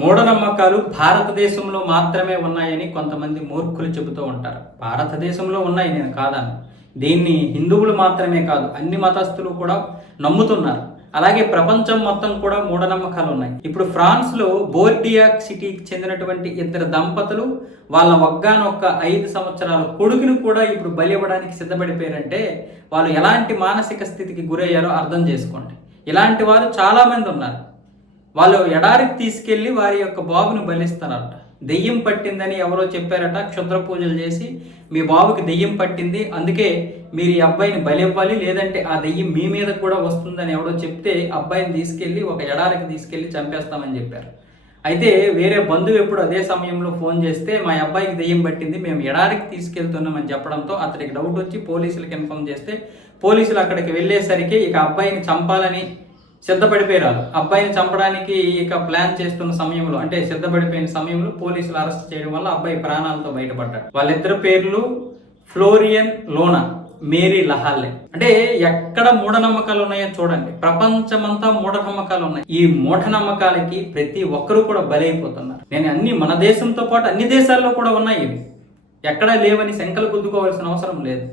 మూఢనమ్మకాలు భారతదేశంలో మాత్రమే ఉన్నాయని కొంతమంది మూర్ఖులు చెబుతూ ఉంటారు. భారతదేశంలో ఉన్నాయి, నేను కాదను. దీన్ని హిందువులు మాత్రమే కాదు, అన్ని మతస్థులు కూడా నమ్ముతున్నారు. అలాగే ప్రపంచం మొత్తం కూడా మూఢనమ్మకాలు ఉన్నాయి. ఇప్పుడు ఫ్రాన్స్లో బోర్డియాక్ సిటీకి చెందినటువంటి ఇద్దరు దంపతులు వాళ్ళ ఒక్కానొక్క 5 సంవత్సరాల కొడుకుని కూడా ఇప్పుడు బలి ఇవ్వడానికి సిద్ధపడిపోయారంటే వాళ్ళు ఎలాంటి మానసిక స్థితికి గురయ్యారో అర్థం చేసుకోండి. ఇలాంటి వారు చాలామంది ఉన్నారు. వాళ్ళు ఎడారికి తీసుకెళ్లి వారి యొక్క బాబుని బలిస్తారట. దెయ్యం పట్టిందని ఎవరో చెప్పారట. క్షుద్ర పూజలు చేసి మీ బాబుకి దెయ్యం పట్టింది, అందుకే మీరు ఈ అబ్బాయిని బలి ఇవ్వాలి, లేదంటే ఆ దెయ్యం మీ మీద కూడా వస్తుందని ఎవడో చెప్తే అబ్బాయిని తీసుకెళ్లి ఒక ఎడారికి తీసుకెళ్లి చంపేస్తామని చెప్పారు. అయితే వేరే బంధువు ఎప్పుడు అదే సమయంలో ఫోన్ చేస్తే మా అబ్బాయికి దెయ్యం పట్టింది, మేము ఎడారికి తీసుకెళ్తున్నామని చెప్పడంతో అతనికి డౌట్ వచ్చి పోలీసులకు ఇన్ఫార్మ్ చేస్తే పోలీసులు అక్కడికి వెళ్ళేసరికి ఇక అబ్బాయిని చంపాలని సిద్ధపడిపోయారు. అబ్బాయిని చంపడానికి ఇక ప్లాన్ చేస్తున్న సమయంలో, అంటే సిద్ధపడిపోయిన సమయంలో పోలీసులు అరెస్ట్ చేయడం వల్ల అబ్బాయి ప్రాణాలతో బయటపడ్డాడు. వాళ్ళిద్దరు పేర్లు ఫ్లోరియన్ లోనా, మేరీ లహాల్లే. అంటే ఎక్కడ మూఢనమ్మకాలు ఉన్నాయో చూడండి. ప్రపంచమంతా మూఢనమ్మకాలు ఉన్నాయి. ఈ మూఢనమ్మకాలకి ప్రతి ఒక్కరూ కూడా బలైపోతున్నారు. నేను మన దేశంతో పాటు అన్ని దేశాల్లో కూడా ఉన్నాయి. ఇవి ఎక్కడా లేవని శంకలు గుద్దుకోవాల్సిన అవసరం లేదు.